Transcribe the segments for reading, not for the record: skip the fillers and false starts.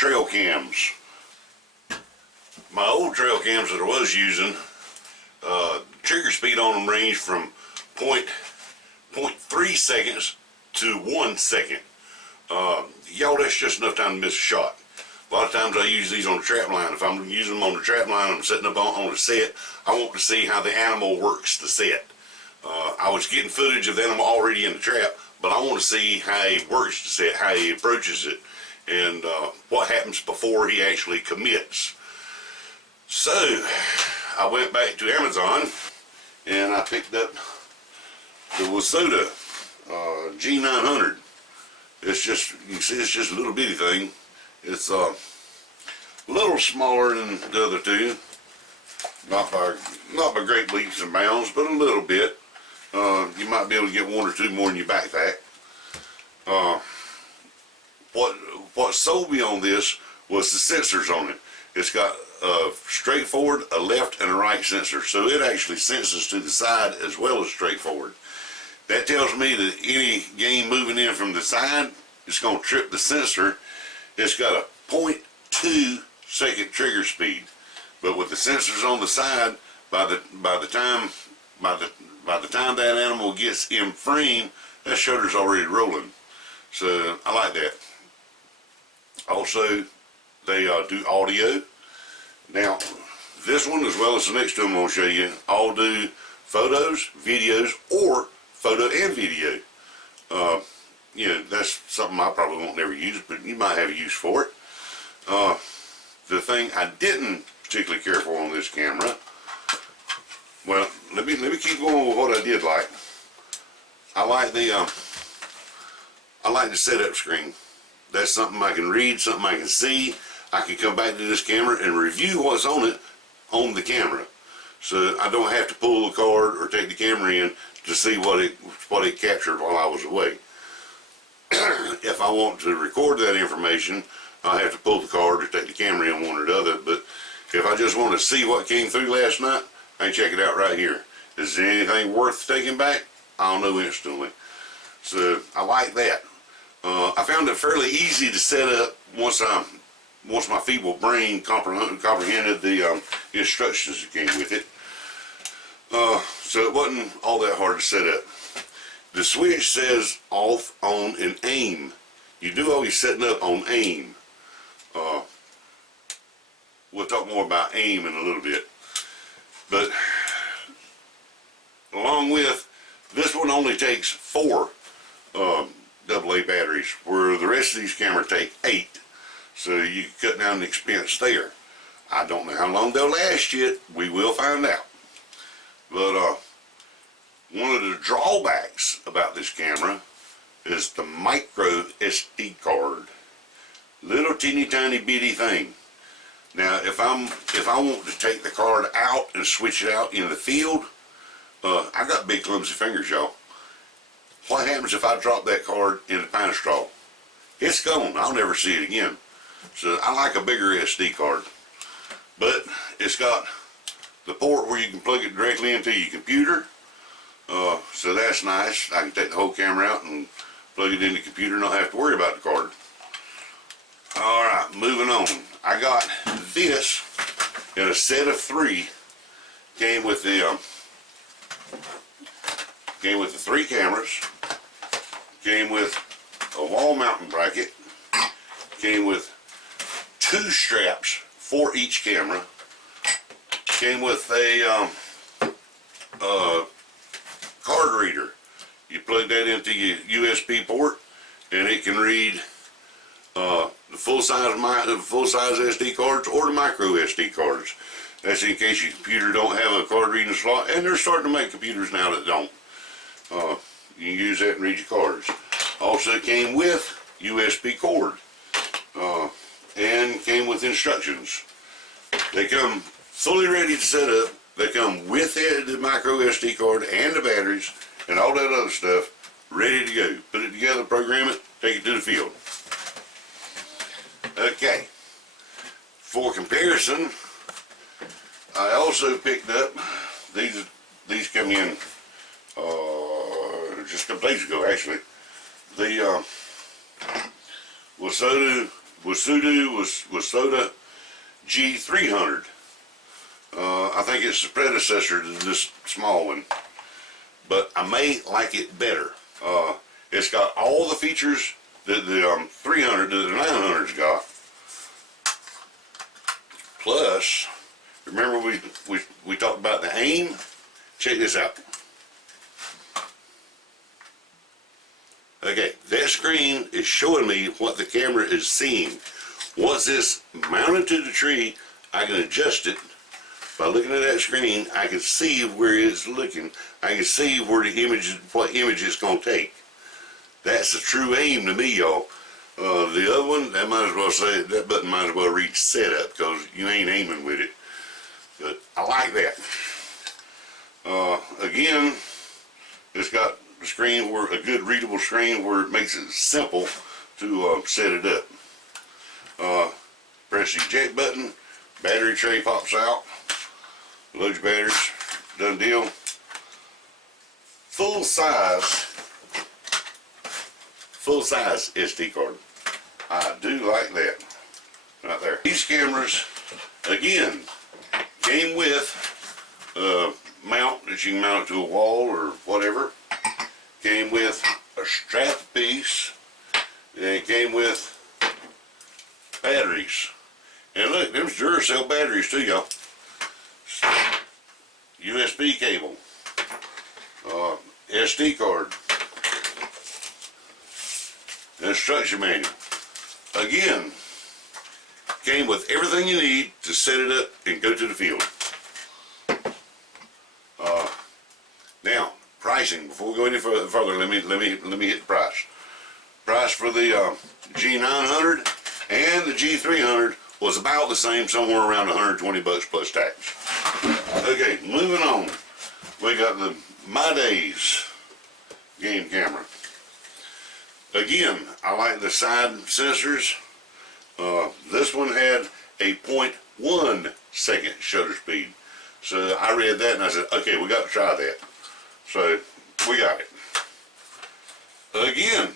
trail cams. My old trail cams that I was using, trigger speed on them ranged from 0.3 seconds to 1 second. Y'all, that's just enough time to miss a shot. A lot of times I use these on the trap line. If I'm using them on the trap line, I'm setting up on the set, I want to see how the animal works the set. I was getting footage of the animal already in the trap, but I want to see how he works the set, how he approaches it, and what happens before he actually commits. So I went back to Amazon and I picked up the Wosoda G900. It's just, you can see it's just a little bitty thing. It's a little smaller than the other two. Not by great leaps and bounds, but a little bit. You might be able to get one or two more in your backpack. What sold me on this was the sensors on it. It's got a straight forward, a left, and a right sensor. So it actually senses to the side as well as straight forward. That tells me that any game moving in from the side is going to trip the sensor. It's got a 0.2 second trigger speed. But with the sensors on the side, by the time that animal gets in frame, that shutter's already rolling. So I like that. Also, they do audio. Now, this one as well as the next two I'm going to show you all do photos, videos, or photo and video. You know, that's something I probably won't never use, but you might have a use for it. The thing I didn't particularly care for on this camera, well, let me keep going with what I did like. I like the setup screen. That's something I can read, something I can see. I can come back to this camera and review what's on it on the camera. So I don't have to pull the card or take the camera in to see what it captured while I was away. If I want to record that information, I have to pull the card or take the camera in, one or the other. But if I just want to see what came through last night, I can check it out right here. Is there anything worth taking back? I'll know instantly. So I like that. I found it fairly easy to set up once my feeble brain comprehended the instructions that came with it. So it wasn't all that hard to set up. The switch says off, on, and aim. You do all your setting up on aim. We'll talk more about aim in a little bit. But along with, this one only takes 4 AA batteries, where the rest of these cameras take 8. So you can cut down the expense there. I don't know how long they'll last yet. We will find out. But one of the drawbacks about this camera is the micro SD card. Little teeny tiny bitty thing. Now if I want to take the card out and switch it out in the field, I got big clumsy fingers, y'all. What happens if I drop that card in the pine straw? It's gone. I'll never see it again. So I like a bigger SD card. But it's got the port where you can plug it directly into your computer. So that's nice. I can take the whole camera out and plug it in the computer and not have to worry about the card. Alright, moving on. I got this in a set of 3. Came with the 3 cameras. Came with a wall mounting bracket. Came with 2 straps for each camera. Came with a card reader. You plug that into your USB port, and it can read the full size SD cards or the micro SD cards. That's in case your computer don't have a card reading slot, and they're starting to make computers now that don't. You can use that and read your cards. Also came with USB cord, and came with instructions. They come fully ready to set up. They come with the micro SD card and the batteries and all that other stuff ready to go. Put it together, program it, take it to the field. Okay. For comparison, I also picked up these come in just a couple days ago actually. The Wosoda Wosoda G300. I think it's the predecessor to this small one, but I may like it better. It's got all the features that the 300 that the 900's got. Plus, remember we talked about the aim? Check this out. Okay, that screen is showing me what the camera is seeing. Once it's mounted to the tree, I can adjust it. By looking at that screen, I can see where it's looking. I can see where the image, what image it's going to take. That's a true aim to me, y'all. The other one, that might as well say, that button might as well read setup, because you ain't aiming with it. But I like that. Again, it's got the screen where a good readable screen where it makes it simple to set it up. Press the eject button, battery tray pops out, loads your batteries, done deal. Full size SD card. I do like that right there. These cameras, again, came with a mount that you can mount it to a wall or whatever. Came with a strap piece, and it came with batteries. And look, them's Duracell batteries too, y'all. USB cable, SD card, instruction manual. Again, came with everything you need to set it up and go to the field. Now, pricing. Before we go any further, let me hit the price. Price for the G900 and the G300 was about the same, somewhere around 120 bucks plus tax. Okay, moving on. We got the Meidase game camera. Again, I like the side sensors. This one had a 0.1 second shutter speed. So I read that and I said, okay, we got to try that. So we got it. Again,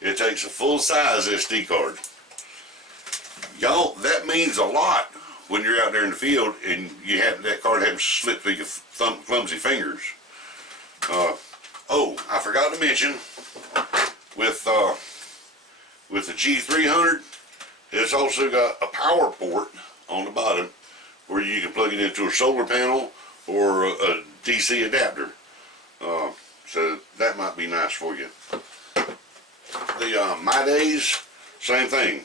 it takes a full-size SD card. Y'all, that means a lot when you're out there in the field and you have that card having to slip through your clumsy fingers. Oh, I forgot to mention, with the G300, it's also got a power port on the bottom where you can plug it into a solar panel or a DC adapter. So that might be nice for you. The Meidase, same thing.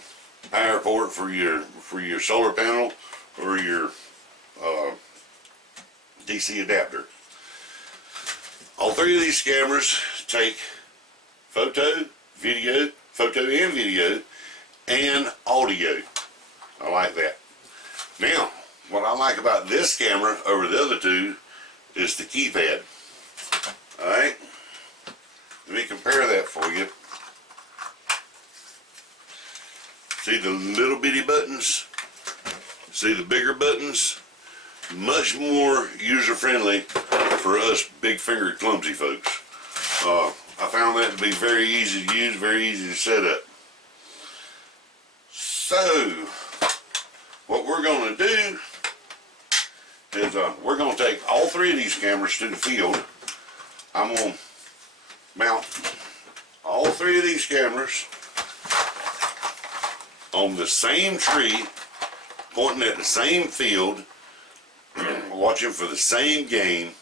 Power port for your solar panel or your DC adapter. All three of these cameras take photo and video, and audio. I like that. Now, what I like about this camera over the other two is the keypad. Alright, let me compare that for you. See the little bitty buttons? See the bigger buttons? Much more user-friendly for us big-fingered clumsy folks. I found that to be very easy to use, very easy to set up. So, what we're going to do is we're going to take all three of these cameras to the field. I'm going to mount all three of these cameras on the same tree, pointing at the same field, watching for the same game,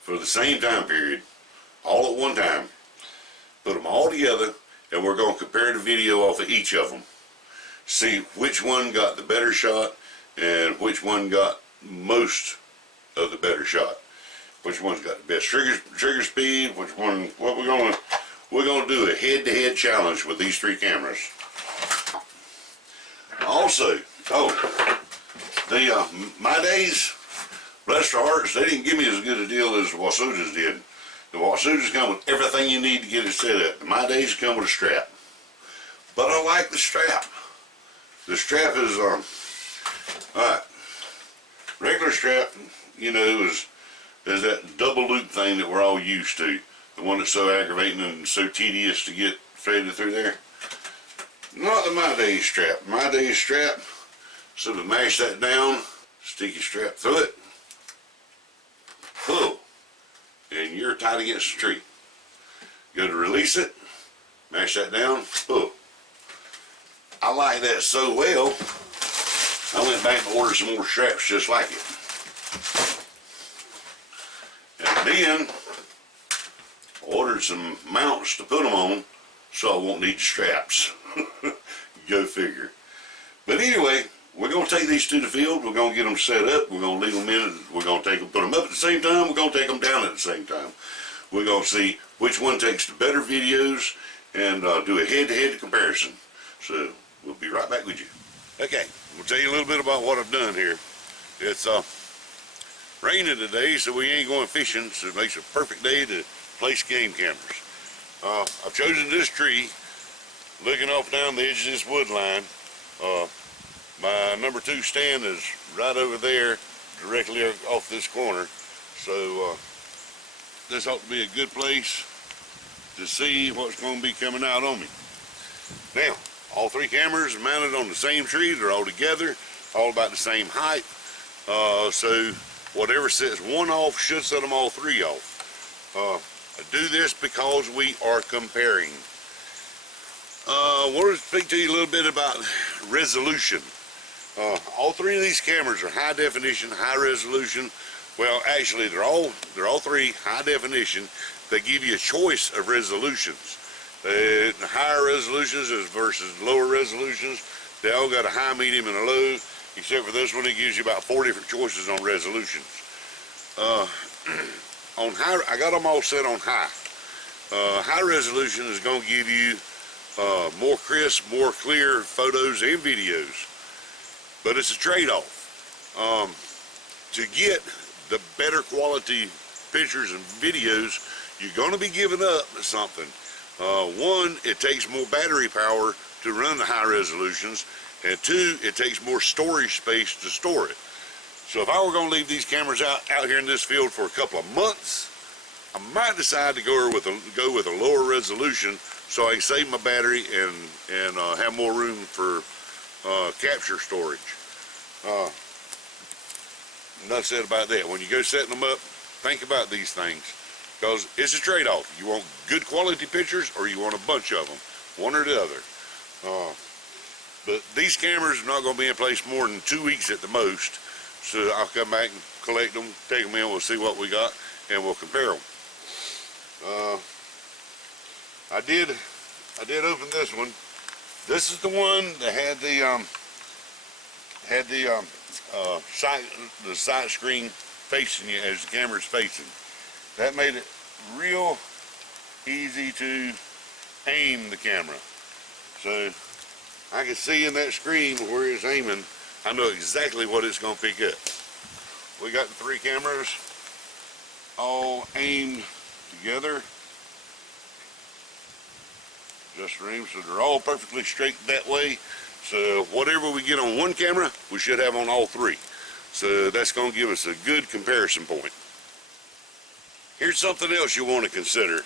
for the same time period, all at one time. Put them all together, and we're going to compare the video off of each of them. See which one got the better shot and which one got most of the better shot. Which one's got the best trigger speed, what we're gonna do a head-to-head challenge with these three cameras. Also, the Meidase, bless their hearts, they didn't give me as good a deal as the Wosodas did. The Wosodas come with everything you need to get it set up. The Meidase come with a strap. But I like the strap. The strap is, alright, regular strap, you know, is that double loop thing that we're all used to. The one that's so aggravating and so tedious to get threaded through there. Not the Meidase strap. Meidase strap, so to mash that down, stick your strap through it, pull, and you're tight against the tree. Go to release it, mash that down, pull. I like that so well, I went back and ordered some more straps just like it. And then ordered some mounts to put them on so I won't need the straps. Go figure. But anyway, we're going to take these to the field. We're going to get them set up. We're going to leave them in. We're going to put them up at the same time. We're going to take them down at the same time. We're going to see which one takes the better videos and do a head-to-head comparison. So we'll be right back with you. Okay, we'll tell you a little bit about what I've done here. It's raining today, so we ain't going fishing, so it makes a perfect day to place game cameras. I've chosen this tree, looking off down the edge of this wood line. My number 2 stand is right over there, directly off this corner. So this ought to be a good place to see what's going to be coming out on me. Now, all 3 cameras are mounted on the same tree. They're all together, all about the same height. So whatever sets one off should set them all 3 off. I do this because we are comparing. I want to speak to you a little bit about resolution. All 3 of these cameras are high definition, high resolution. Well, actually, they're all 3 high definition. They give you a choice of resolutions. The higher resolutions versus lower resolutions. They all got a high, medium, and a low. Except for this one, it gives you about 4 different choices on resolutions. On high, I got them all set on high. High resolution is going to give you more crisp, more clear photos and videos. But it's a trade-off. To get the better quality pictures and videos, you're going to be giving up something. One, it takes more battery power to run the high resolutions, and 2, it takes more storage space to store it. So if I were going to leave these cameras out here in this field for a couple of months, I might decide to go with a lower resolution so I can save my battery and have more room for capture storage. Enough said about that. When you go setting them up, think about these things, because it's a trade-off. You want good quality pictures, or you want a bunch of them, one or the other. But these cameras are not going to be in place more than 2 weeks at the most. So I'll come back and collect them, take them in, we'll see what we got, and we'll compare them. I did open this one. This is the one that had the side screen facing you as the camera's facing. That made it real easy to aim the camera. So I can see in that screen where it's aiming. I know exactly what it's going to pick up. We got the 3 cameras all aimed together. Just for aim, so they're all perfectly straight that way. So whatever we get on one camera, we should have on all 3. So that's going to give us a good comparison point. Here's something else you want to consider.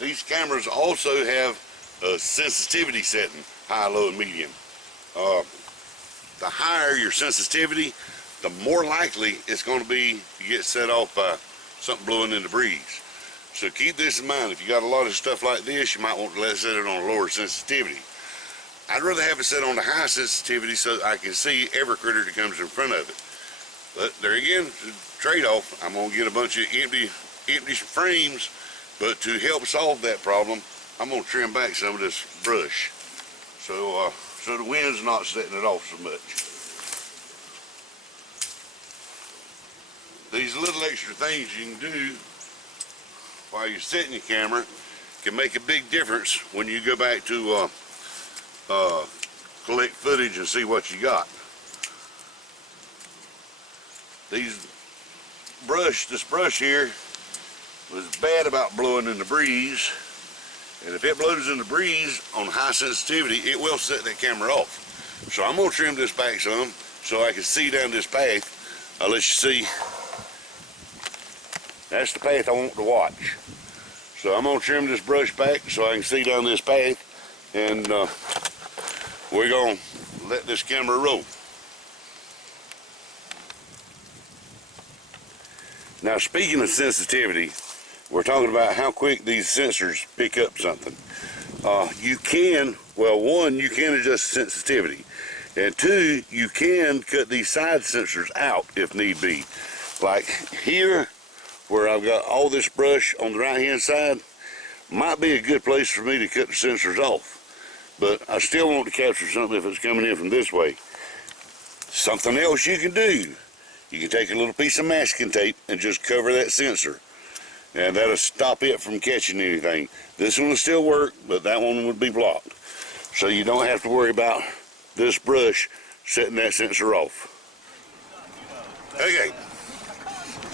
These cameras also have a sensitivity setting, high, low, and medium. The higher your sensitivity, the more likely it's going to be to get set off by something blowing in the breeze. So keep this in mind. If you got a lot of stuff like this, you might want to let it set it on a lower sensitivity. I'd rather have it set on the high sensitivity so I can see every critter that comes in front of it. But there again, trade-off. I'm going to get a bunch of empty frames, but to help solve that problem, I'm going to trim back some of this brush. So the wind's not setting it off so much. These little extra things you can do while you're setting your camera can make a big difference when you go back to collect footage and see what you got. This brush here was bad about blowing in the breeze, and if it blows in the breeze on high sensitivity, it will set that camera off. So I'm going to trim this back some so I can see down this path. I'll let you see. That's the path I want to watch. So I'm going to trim this brush back so I can see down this path, and we're gonna let this camera roll. Now, speaking of sensitivity, we're talking about how quick these sensors pick up something. You can, well, one, you can adjust sensitivity, and two, you can cut these side sensors out if need be. Like here, where I've got all this brush on the right hand side, might be a good place for me to cut the sensors off, but I still want to capture something if it's coming in from this way. Something else you can do, you can take a little piece of masking tape and just cover that sensor, and that'll stop it from catching anything. This one will still work, but that one would be blocked, so you don't have to worry about this brush setting that sensor off. Okay,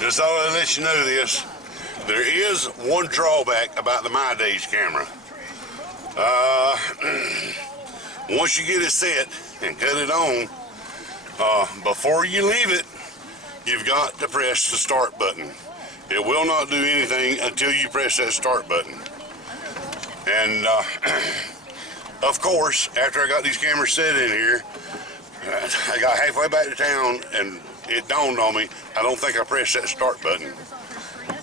just thought I'd let you know this. There is one drawback about the Meidase camera. Once you get it set and cut it on, before you leave it, you've got to press the start button. It will not do anything until you press that start button. And of course, after I got these cameras set in here, I got halfway back to town and it dawned on me, I don't think I pressed that start button.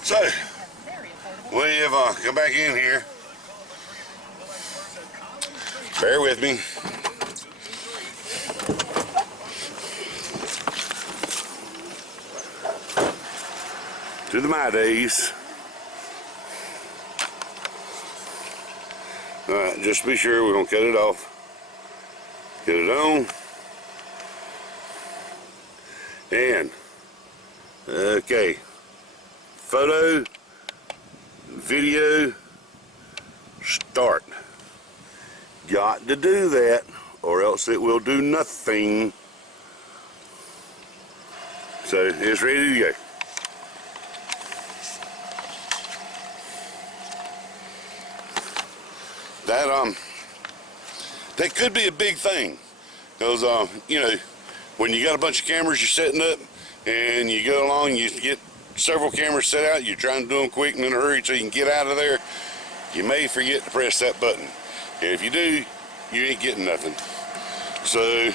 So, we have come back in here. Bear with me. To the Meidase. Alright, just to be sure, we're going to cut it off. Get it on. And, okay. Photo, video, start. Got to do that, or else it will do nothing. So, it's ready to go. That could be a big thing, because you know, when you got a bunch of cameras you're setting up and you go along, you get several cameras set out, you're trying to do them quick and in a hurry so you can get out of there, you may forget to press that button, and if you do, you ain't getting nothing. So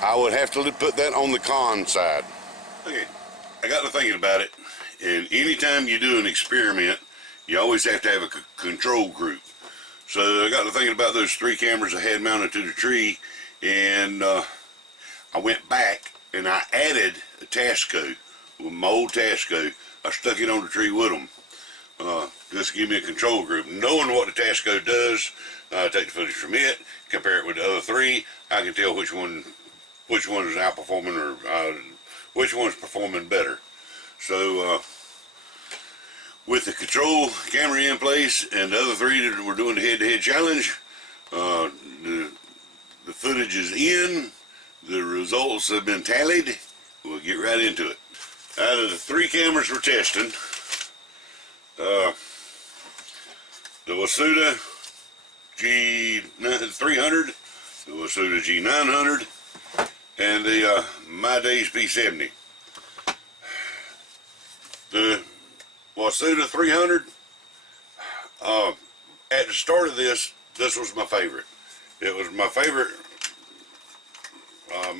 I would have to put that on the con side. Okay, I got to thinking about it, and anytime you do an experiment, you always have to have a control group. So I got to thinking about those 3 cameras I had mounted to the tree, and I went back and I added a task code with my old task code. I stuck it on the tree with them. Just to give me a control group. Knowing what the task code does, take the footage from it, compare it with the other 3, I can tell which one is outperforming, or which one's performing better. So with the control camera in place and the other 3 that we're doing the head-to-head challenge, the footage is in, the results have been tallied, we'll get right into it. Out of the 3 cameras we're testing, the Wosoda G300, the Wosoda G900, and the Meidase P70. The Wosoda 300, at the start of this was my favorite. It was my favorite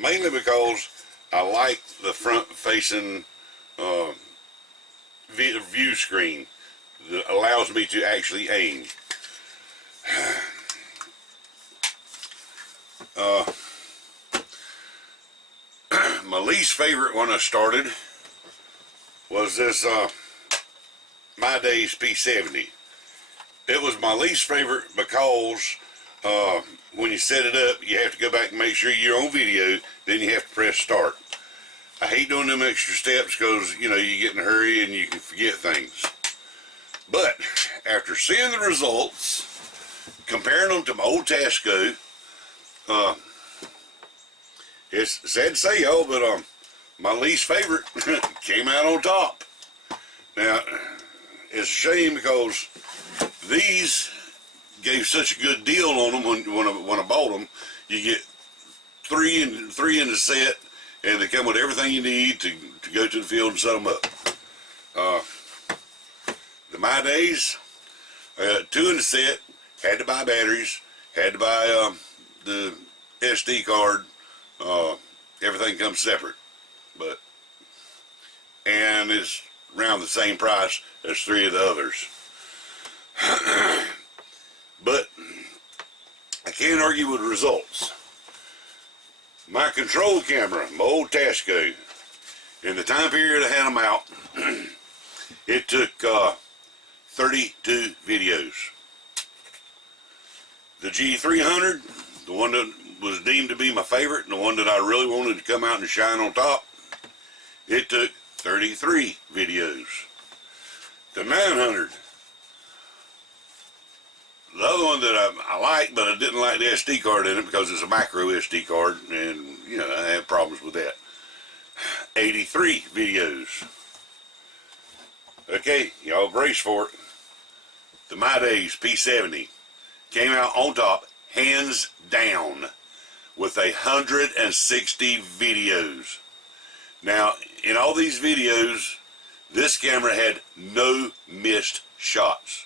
mainly because I like the front-facing view screen that allows me to actually aim. My least favorite when I started was this Meidase P70. It was my least favorite because when you set it up, you have to go back and make sure you're on video, then you have to press start. I hate doing them extra steps because, you know, you get in a hurry and you can forget things. But after seeing the results, comparing them to my old task code, it's sad to say, y'all, but my least favorite came out on top. Now, it's a shame because these gave such a good deal on them when I bought them. You get three in the set, and they come with everything you need to go to the field and set them up. The Meidase, 2 in the set, had to buy batteries, had to buy the SD card, everything comes separate, but and it's around the same price as 3 of the others. But I can't argue with the results. My control camera, my old Tasco, in the time period I had them out, it took 32 videos. The G300, the one that was deemed to be my favorite and the one that I really wanted to come out and shine on top, it took 33 videos. The 900, the other one that I like, but I didn't like the SD card in it because it's a micro SD card, and you know I have problems with that. 83 videos. Okay, y'all brace for it. The Meidase P70 came out on top, hands down, with 160 videos. Now, in all these videos, this camera had no missed shots.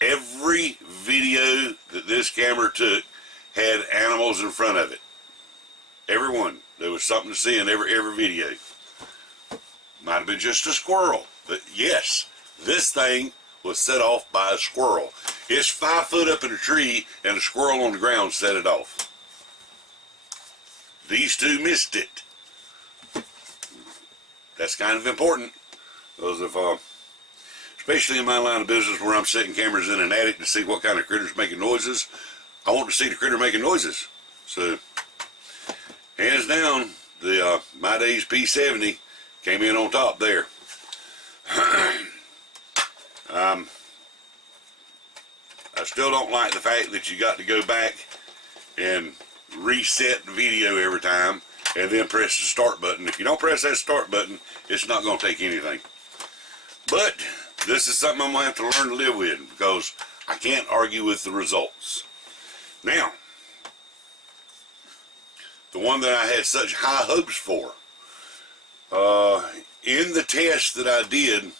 Every video that this camera took had animals in front of it. Every one. There was something to see in every video. Might have been just a squirrel, but yes, this thing was set off by a squirrel. It's 5 foot up in a tree and a squirrel on the ground set it off. These two missed it. That's kind of important, because if especially in my line of business where I'm setting cameras in an attic to see what kind of critter's making noises, I want to see the critter making noises. So, hands down, the Meidase P70 came in on top there. I still don't like the fact that you got to go back and reset the video every time and then press the start button. If you don't press that start button, it's not going to take anything. But this is something I'm going to have to learn to live with, because I can't argue with the results. Now, the one that I had such high hopes for, in the test that I did,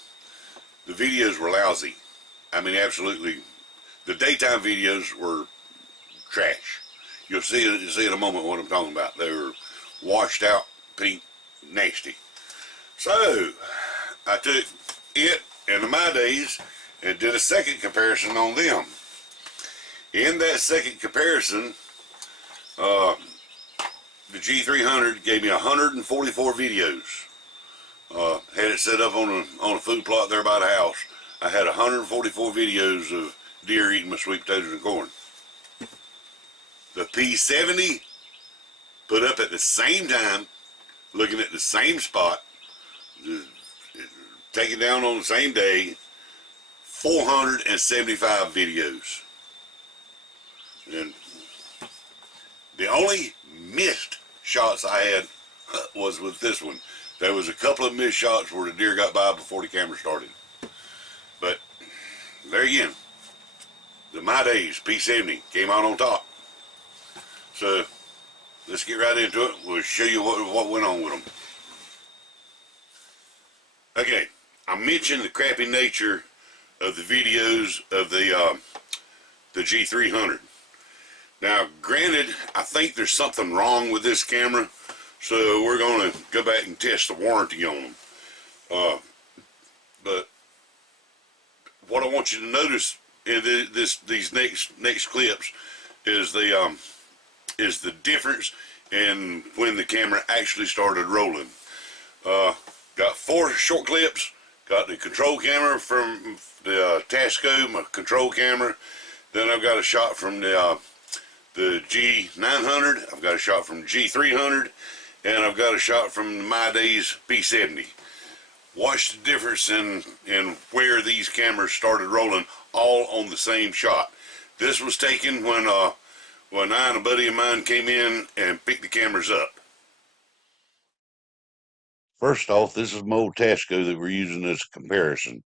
the videos were lousy. I mean, absolutely. The daytime videos were trash. You'll see in a moment what I'm talking about. They were washed out, pink, nasty. So, I took it and the Meidase and did a second comparison on them. In that second comparison, the G300 gave me 144 videos. Had it set up on a food plot there by the house. I had 144 videos of deer eating my sweet potatoes and corn. The P70 put up at the same time, looking at the same spot, taken down on the same day, 475 videos. And the only missed shots I had was with this one. There was a couple of missed shots where the deer got by before the camera started. But there again, the Meidase P70 came out on top. So let's get right into it. We'll show you what went on with them. Okay, I mentioned the crappy nature of the videos of the G300. Now, granted, I think there's something wrong with this camera, so we're going to go back and test the warranty on them. But what I want you to notice in these next clips is the difference in when the camera actually started rolling. Got 4 short clips. Got the control camera from the Tasco, my control camera. Then I've got a shot from the G900. I've got a shot from G300, and I've got a shot from the Meidase P70. Watch the difference in where these cameras started rolling, all on the same shot. This was taken when I and a buddy of mine came in and picked the cameras up. First off, this is my old Tasco that we're using as a comparison.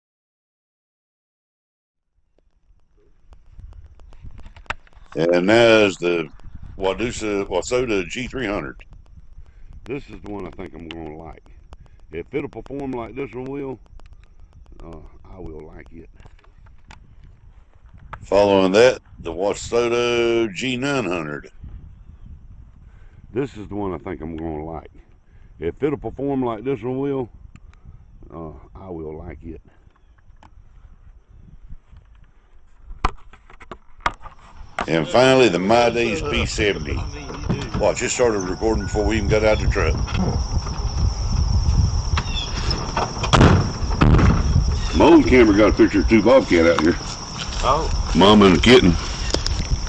And now is the Wosoda G300. This is the one I think I'm going to like. If it'll perform like this one will, I will like it. Following that, the Wosoda G900. This is the one I think I'm going to like. If it'll perform like this one will, I will like it. And finally, the Meidase P70. Watch, it started recording before we even got out of the truck. My old camera got a picture of two bobcat out here. Oh. Mama and a kitten.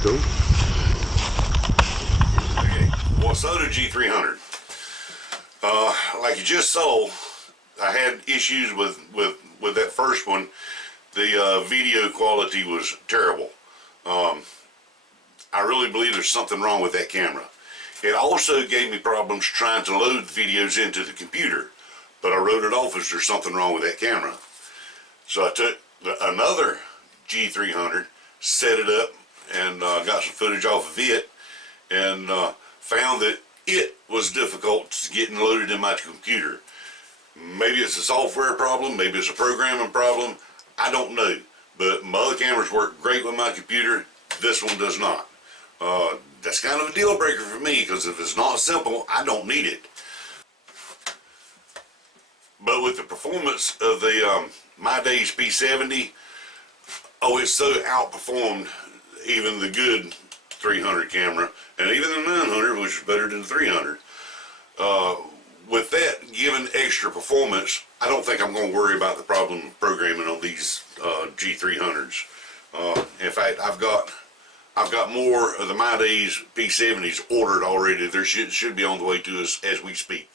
Cool. Okay, Wosoda G300. Like you just saw, I had issues with that first one. The video quality was terrible. I really believe there's something wrong with that camera. It also gave me problems trying to load videos into the computer, but I wrote it off as there's something wrong with that camera. So I took another G300, set it up, and got some footage off of it, and found that it was difficult getting loaded in my computer. Maybe it's a software problem, maybe it's a programming problem, I don't know. But my other cameras work great with my computer, this one does not. That's kind of a deal breaker for me, because if it's not simple, I don't need it. But with the performance of the Meidase P70, oh, it's so outperformed even the good 300 camera, and even the 900, which is better than the 300. With that given extra performance, I don't think I'm going to worry about the problem of programming on these G300s. In fact, I've got more of the Meidase P70s ordered already. There should be on the way to us as we speak.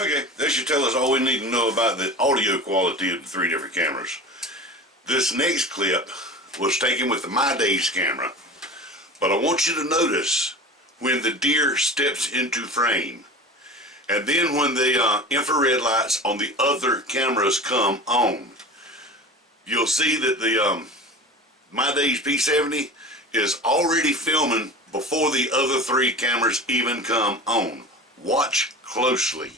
Okay, that should tell us all we need to know about the audio quality of the three different cameras. This next clip was taken with the Meidase camera, but I want you to notice when the deer steps into frame, and then when the infrared lights on the other cameras come on. You'll see that the Meidase P70 is already filming before the other three cameras even come on. Watch closely.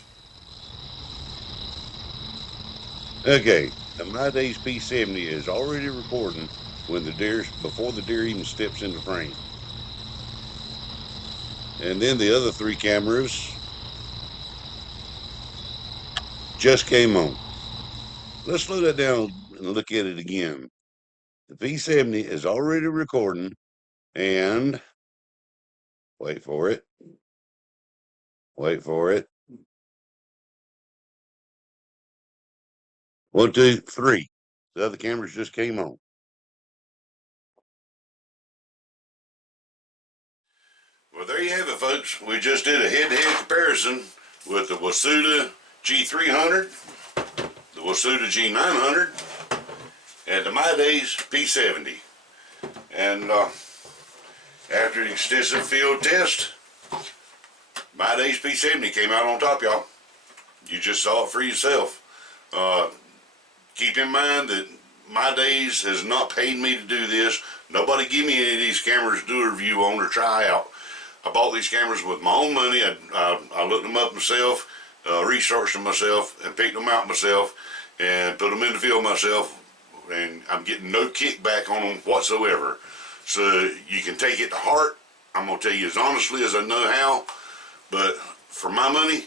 Okay, the Meidase P70 is already recording when before the deer even steps into frame. And then the other three cameras just came on. Let's slow that down and look at it again. The P70 is already recording, and wait for it. Wait for it. 1, 2, 3. The other cameras just came on. Well, there you have it, folks. We just did a head-to-head comparison with the Wosoda G300, the Wosoda G900, and the Meidase P70. And after an extensive field test, Meidase P70 came out on top, y'all. You just saw it for yourself. Keep in mind that Meidase has not paid me to do this. Nobody give me any of these cameras to do a review on or try out. I bought these cameras with my own money. I looked them up myself, researched them myself, and picked them out myself, and put them in the field myself, and I'm getting no kickback on them whatsoever. So you can take it to heart. I'm going to tell you as honestly as I know how, but for my money,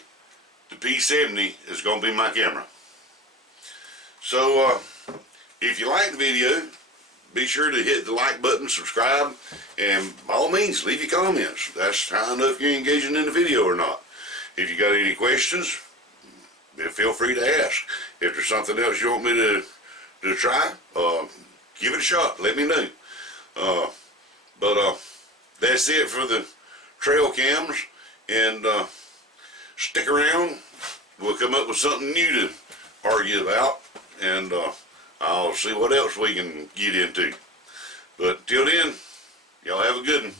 the P70 is going to be my camera. So if you like the video, be sure to hit the like button, subscribe, and by all means, leave your comments. That's how I know if you're engaging in the video or not. If you got any questions, feel free to ask. If there's something else you want me to try, give it a shot. Let me know. But that's it for the trail cams, and stick around. We'll come up with something new to argue about, and I'll see what else we can get into. But till then, y'all have a good one.